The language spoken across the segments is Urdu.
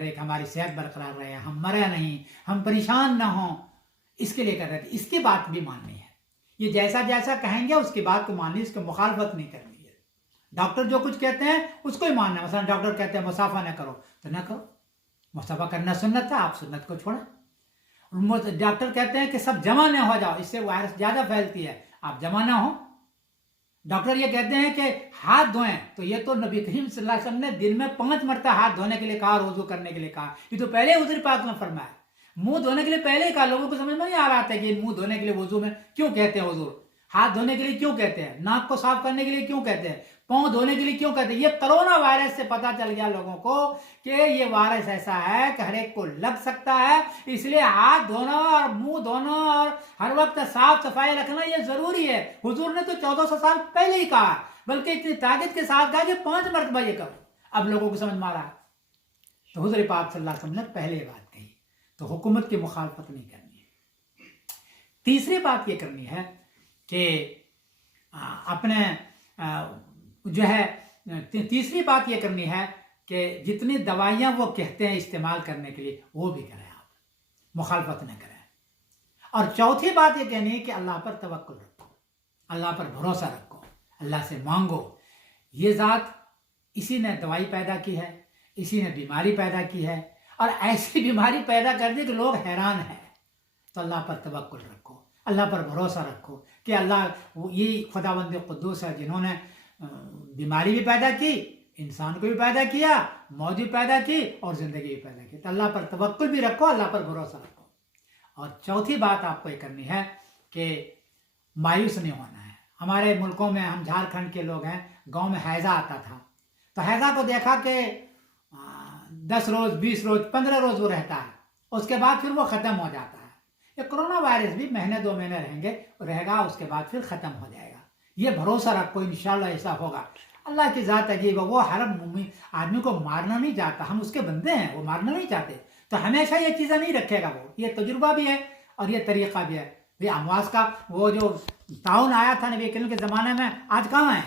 کرے کہ ہماری صحت برقرار رہے, ہم مرے نہیں, ہم پریشان نہ ہوں, اس کے لیے کر رہے تھے. اس کی بات بھی ماننی ہے. یہ جیسا جیسا کہیں گے اس کی بات کو ماننی, اس کی مخالفت نہیں کرنی ہے. ڈاکٹر جو کچھ کہتے ہیں اس کو ہی ماننا ہے. مثلا ڈاکٹر کہتے ہیں مصافحہ نہ کرو تو نہ کرو, مصافحہ کرنا سنت ہے, آپ سنت کو چھوڑیں. ڈاکٹر کہتے ہیں کہ سب جمع نہ ہو جاؤ, اس سے وائرس زیادہ پھیلتی ہے, آپ جمع نہ ہو. ڈاکٹر یہ کہتے ہیں کہ ہاتھ دھوئیں, تو یہ تو نبی کریم صلی اللہ علیہ وسلم نے دن میں 5 مرتبہ ہاتھ دھونے کے لیے کہا اور وضو کرنے کے لیے کہا. یہ تو پہلے حضور پاک نے فرمایا. منہ دھونے کے لیے پہلے ہی کہا. لوگوں کو سمجھ میں نہیں آ رہا تھا کہ منہ دھونے کے لیے وضو میں کیوں کہتے ہیں حضور, ہاتھ دھونے کے لیے کیوں کہتے ہیں, ناک کو صاف کرنے کے لیے کیوں کہتے ہیں, پاؤں دھونے کے لیے کیوں کہتے ہیں. یہ کرونا وائرس سے پتا چل گیا لوگوں کو کہ یہ وائرس ایسا ہے کہ ہر ایک کو لگ سکتا ہے, اس لیے ہاتھ دھونا اور منہ دھونا اور ہر وقت صاف صفائی رکھنا یہ ضروری ہے. حضور نے تو 1400 سال پہلے ہی کہا, بلکہ اتنی طاقت کے ساتھ کہا کہ 5 مرتبہ یہ کرو. اب لوگوں کو سمجھ میں آ رہا ہے. تو حضور پاک صلی اللہ علیہ وسلم نے پہلے یہ بات کہی, تو حکومت کی مخالفت نہیں کرنی ہے. تیسری بات یہ کرنی ہے کہ اپنے جو ہے تیسری بات یہ کرنی ہے کہ جتنی دوائیاں وہ کہتے ہیں استعمال کرنے کے لیے وہ بھی کریں, آپ مخالفت نہ کریں. اور چوتھی بات یہ کہنی ہے کہ اللہ پر توکل رکھو, اللہ پر بھروسہ رکھو, اللہ سے مانگو. یہ ذات اسی نے دوائی پیدا کی ہے, اسی نے بیماری پیدا کی ہے, اور ایسی بیماری پیدا کر دی کہ لوگ حیران ہیں. تو اللہ پر توکل رکھو, اللہ پر بھروسہ رکھو کہ اللہ یہ خداوند قدوس ہے جنہوں نے بیماری بھی پیدا کی, انسان کو بھی پیدا کیا, موت بھی پیدا کی اور زندگی بھی پیدا کی. تو اللہ پر توکل بھی رکھو, اللہ پر بھروسہ رکھو. اور چوتھی بات آپ کو یہ کرنی ہے کہ مایوس نہیں ہونا ہے. ہمارے ملکوں میں, ہم جھارکھنڈ کے لوگ ہیں, گاؤں میں حیضہ آتا تھا, تو حیضہ کو دیکھا کہ 10 روز 20 روز 15 روز وہ رہتا ہے, اس کے بعد پھر وہ ختم ہو جاتا ہے. یہ کرونا وائرس بھی مہینے 2 مہینے رہے گا, اس کے بعد پھر ختم ہو جائے گا. یہ بھروسہ رکھو, انشاءاللہ ایسا ہوگا. اللہ کی ذات عجیب ہے, وہ ہر آدمی کو مارنا نہیں چاہتا, ہم اس کے بندے ہیں, وہ مارنا نہیں چاہتے. تو ہمیشہ یہ چیزیں نہیں رکھے گا وہ. یہ تجربہ بھی ہے اور یہ طریقہ بھی ہے. امواس کا وہ جو تعاون آیا تھا نبی کریم کے زمانے میں, آج کہاں ہے؟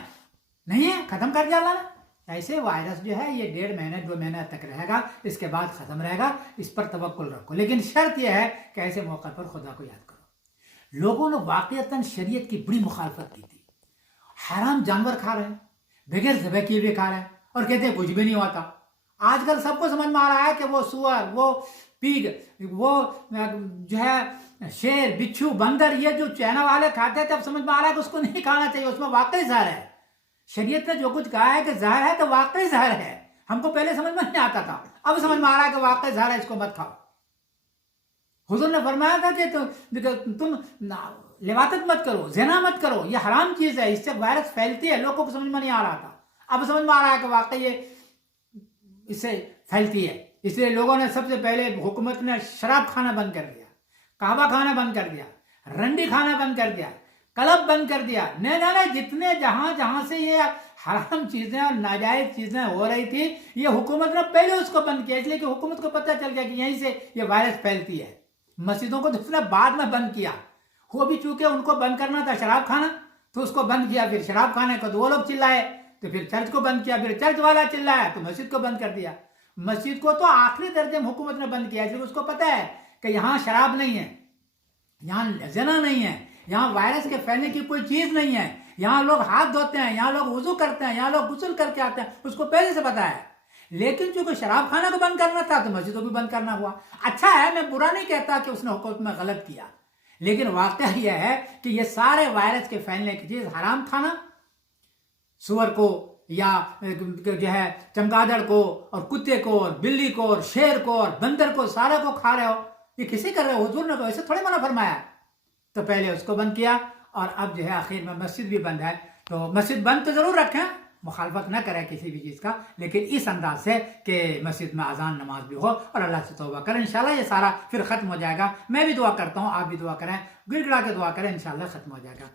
نہیں ہے, ختم کر دیا اللہ نے. ایسے وائرس جو ہے یہ 1.5 مہینے 2 مہینے تک رہے گا, اس کے بعد ختم رہے گا. اس پر توکل رکھو, لیکن شرط یہ ہے کہ ایسے موقع پر خدا کو یاد کرو. لوگوں نے واقعتاً شریعت کی بڑی مخالفت کی تھی. حرام جانور کھا رہے ہیں, بغیر ذبح کیے ہوئے کھا رہے ہیں, اور کہتے ہیں کچھ بھی نہیں ہوتا. آج کل سب کو سمجھ میں آ رہا ہے کہ وہ سور, وہ پیگ, وہ جو ہے شیر, بچھو, بندر, یہ جو چائنا والے کھاتے تھے, اب سمجھ میں آ رہا ہے کہ اس کو نہیں کھانا چاہیے, اس میں واقعی زہر ہے. شریعت نے جو کچھ کہا ہے کہ زہر ہے تو واقعی زہر ہے. ہم کو پہلے سمجھ میں نہیں آتا تھا, اب سمجھ میں آ رہا ہے کہ واقعی زہر ہے, اس کو مت کھاؤ. حضور نے فرمایا تھا کہ تم لواطت مت کرو, زنا مت کرو, یہ حرام چیز ہے, اس سے وائرس پھیلتی ہے. لوگوں کو سمجھ میں نہیں آ رہا تھا, اب سمجھ میں آ رہا ہے کہ واقعی یہ اس سے پھیلتی ہے. اس لیے لوگوں نے سب سے پہلے, حکومت نے شراب کھانا بند کر دیا, کعبہ کھانا بند کر دیا, رنڈی کھانا بند کر دیا, کلب بند کر دیا. نہیں, جتنے جہاں سے یہ حرام چیزیں اور ناجائز چیزیں ہو رہی تھی, یہ حکومت نے پہلے اس کو بند کیا, اس لیے کہ حکومت کو پتہ چل گیا کہ یہیں سے یہ وائرس پھیلتی ہے. مسجدوں کو تو اس نے بعد میں بند کیا, وہ بھی چونکہ ان کو بند کرنا تھا شراب کھانا, تو اس کو بند کیا. پھر شراب کھانے کو تو وہ لوگ چلائے, تو پھر چرچ کو بند کیا, پھر چرچ والا چلایا تو مسجد کو بند کر دیا. مسجد کو تو آخری درجے میں حکومت نے بند کیا, اس لیے اس کو پتہ ہے کہ یہاں شراب نہیں ہے, یہاں زنا نہیں ہے, یہاں وائرس کے پھیلنے کی کوئی چیز نہیں ہے, یہاں لوگ ہاتھ دھوتے ہیں, یہاں لوگ وضو کرتے ہیں, یہاں لوگ غسل کر کے آتے ہیں, اس کو پہلے سے پتا ہے. لیکن چونکہ شراب خانہ کو بند کرنا تھا تو مسجد کو بھی بند کرنا ہوا. اچھا ہے, میں برا نہیں کہتا کہ اس نے حکومت میں غلط کیا, لیکن واقعہ یہ ہے کہ یہ سارے وائرس کے پھیلنے کی چیز, حرام کھانا, سور کو یا جو ہے چمگادڑ کو اور کتے کو اور بلی کو اور شیر کو اور بندر کو, سارے کو کھا رہے ہو, یہ کسی کر رہے ہو؟ حضور نے تو ایسے تھوڑے منع فرمایا. تو پہلے اس کو بند کیا, اور اب جو ہے آخر میں مسجد بھی بند ہے. تو مسجد بند تو ضرور رکھیں, مخالفت نہ کریں کسی بھی چیز کا, لیکن اس انداز سے کہ مسجد میں اذان نماز بھی ہو اور اللہ سے توبہ کریں. انشاءاللہ یہ سارا پھر ختم ہو جائے گا. میں بھی دعا کرتا ہوں, آپ بھی دعا کریں, گڑ گڑا کے دعا کریں, انشاءاللہ ختم ہو جائے گا.